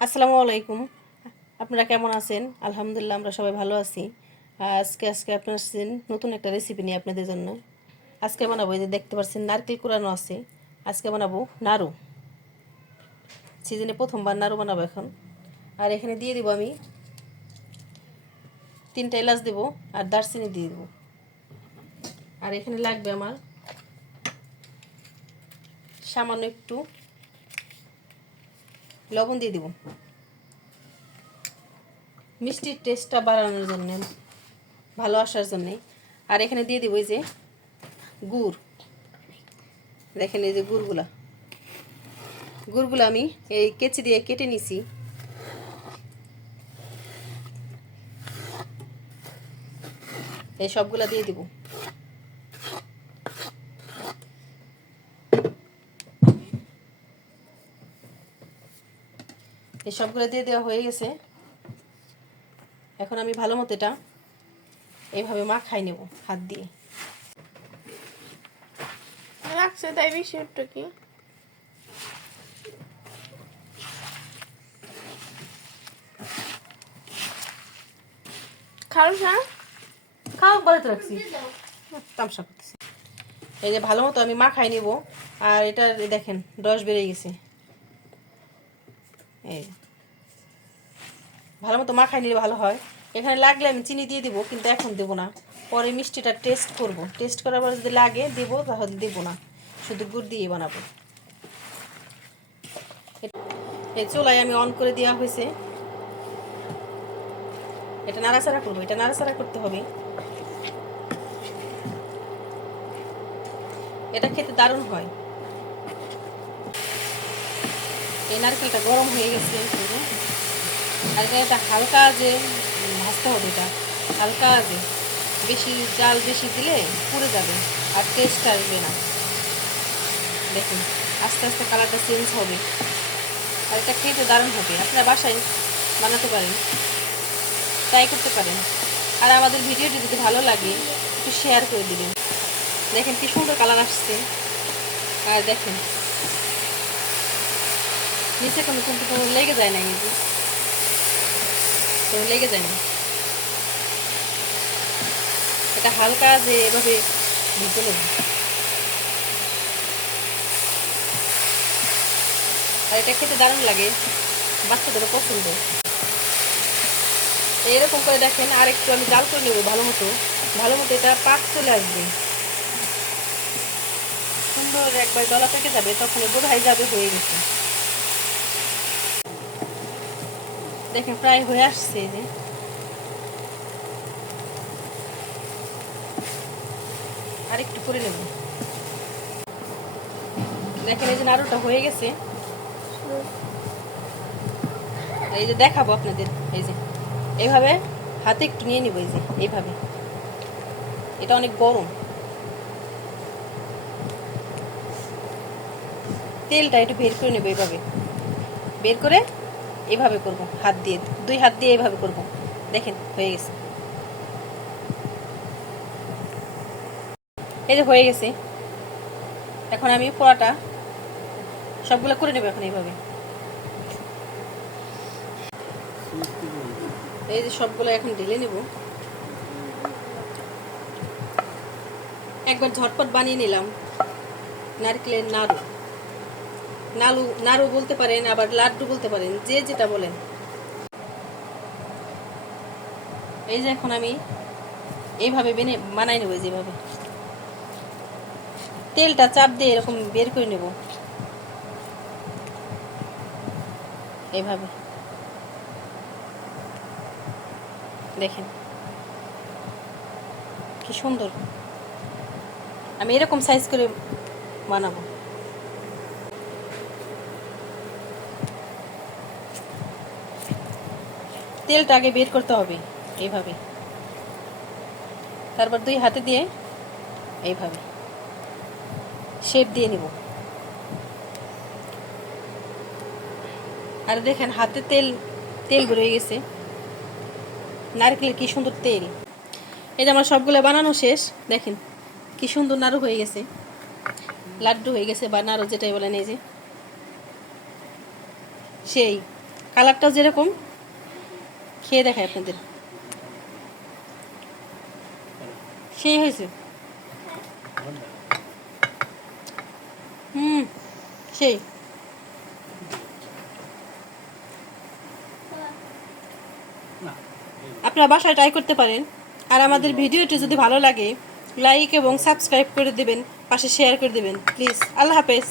আসসালামু আলাইকুম। আপনারা কেমন আছেন? আলহামদুলিল্লাহ আমরা সবাই ভালো আছি। আজকে আপনার নতুন একটা রেসিপি নিয়ে আপনাদের জন্য। আজকে বানাবো, এই যে দেখতে পাচ্ছেন নারকেল কুড়ানো আছে। আজকে বানাবো নাড়ু। সিজনে প্রথমবার নাড়ু বানাবো এখন। আর এখানে দিয়ে দিব আমি 3টা এলাচ দেবো আর দারচিনি দিয়ে দেবো। আর এখানে লাগবে আমার সামান্য একটু লবণ দিয়ে দিব, মিষ্টির টেস্টটা বাড়ানোর জন্য, ভালো আসার জন্যে। আর এখানে দিয়ে দিব এই যে গুড়। দেখেন এই যে গুড়গুলো আমি এই কেচি দিয়ে কেটে নিছি। এই সবগুলা দিয়ে দিব। এই সবগুলো দিয়ে দেওয়া হয়ে গেছে। এখন আমি ভালো মতো এটা এইভাবে মাখাই নেব হাত দিয়ে। রাখছে তাই বিষয়টা কি খাওয়া খাও বলে তো রাখছি, তামসা করতেছি। এই যে ভালো মতো আমি মাখাই নেব। আর এটা দেখেন রস বেরিয়ে গেছে। এই ভালো মতো মাখাই নিলে ভালো হয়। এখানে লাগলে আমি চিনি দিয়ে দিব, কিন্তু এখন দেবো না। পরে মিষ্টিটা টেস্ট করব, টেস্ট করার পর যদি লাগে দেবো, তাহলে দেবো না, শুধু গুড় দিয়ে বানাবো। এই চুলায় আমি অন করে দেওয়া হয়েছে। এটা নাড়াচাড়া করবো, এটা নাড়াচাড়া করতে হবে। এটা খেতে দারুণ হয়। এই নারকেলটা গরম হয়ে গেছে। আর এটা হালকা যে ভাজতে হবে, এটা হালকা যে, বেশি জাল বেশি দিলে পুড়ে যাবে আর টেস্ট আসবে না। দেখুন আস্তে আস্তে কালারটা চেঞ্জ হবে। আর এটা খেতে দারুণ হবে। আপনারা বাসায় বানাতে পারেন, ট্রাই করতে পারেন। আর আমাদের ভিডিওটি যদি ভালো লাগে একটু শেয়ার করে দিবেন। দেখেন কি সুন্দর কালার আসছে। আর দেখেন নিচে কোনো লেগে যায় না, কিন্তু তো লেগে যায় না। এটা হালকা যে এভাবে ভেজে নেব। আর এটা খেতে দারুণ লাগে, বাচ্চাদেরও পছন্দ। এরকম করে দেখেন আর একটু আমি জাল করে নেব ভালো মতো এটা পাক চলে আসবে, সুন্দর একবার দলা পেকে যাবে, তখন বোধহয় যাবে হয়ে গেছে। দেখেন প্রায় হয়ে আসছে। যে আর একটু করে নেব। দেখেন এই যে নাড়ুটা হয়ে গেছে। এই যে দেখাবো আপনাদের, এই যে এইভাবে হাতে একটু নিয়ে নিব, এই যে এইভাবে। এটা অনেক গরম, তেলটা একটু বের করে নেবো। এইভাবে বের করে এইভাবে করব, হাত দিয়ে, 2 হাত দিয়ে এইভাবে করব। দেখেন হয়ে গেছে। এই যে হয়ে গেছে। এখন আমি পোড়াটা সবগুলো করে নেব এখন এইভাবে। এই যে সবগুলো এখন ঢেলে নেব। একবার ঝটপট বানিয়ে নিলাম নারকেলের নাড়ু। নাড়ু বলতে পারেন, আবার লাড্ডু বলতে পারেন, যে যেটা বলেন। এই যে এখন আমি এইভাবে বানাই নেব। যেভাবে তেলটা চাপ দিয়ে এরকম বের করে নেব, এইভাবে। দেখেন কি সুন্দর। আমি এরকম সাইজ করে বানাবো। তেলটা আগে বের করতে হবে এইভাবে, তারপর 2 হাতে দিয়ে এইভাবে শেপ দিয়ে নিব। আর দেখেন হাতে তেল বেরিয়ে গেছে। নারকেলের কি সুন্দর তেল। এই যে আমার সবগুলো বানানো শেষ। দেখেন কি সুন্দর নাড়ু হয়ে গেছে, লাড্ডু হয়ে গেছে, বা নাড়ু যেটাই বলেন। এই যে সেই কালারটাও যেরকম, খেয়ে দেখায় আপনাদের। সেই হয়েছে। সেই। আপনারা বাসায় ট্রাই করতে পারেন। আর আমাদের ভিডিওটি যদি ভালো লাগে লাইক এবং সাবস্ক্রাইব করে দেবেন, পাশে শেয়ার করে দেবেন প্লিজ। আল্লাহ হাফেজ।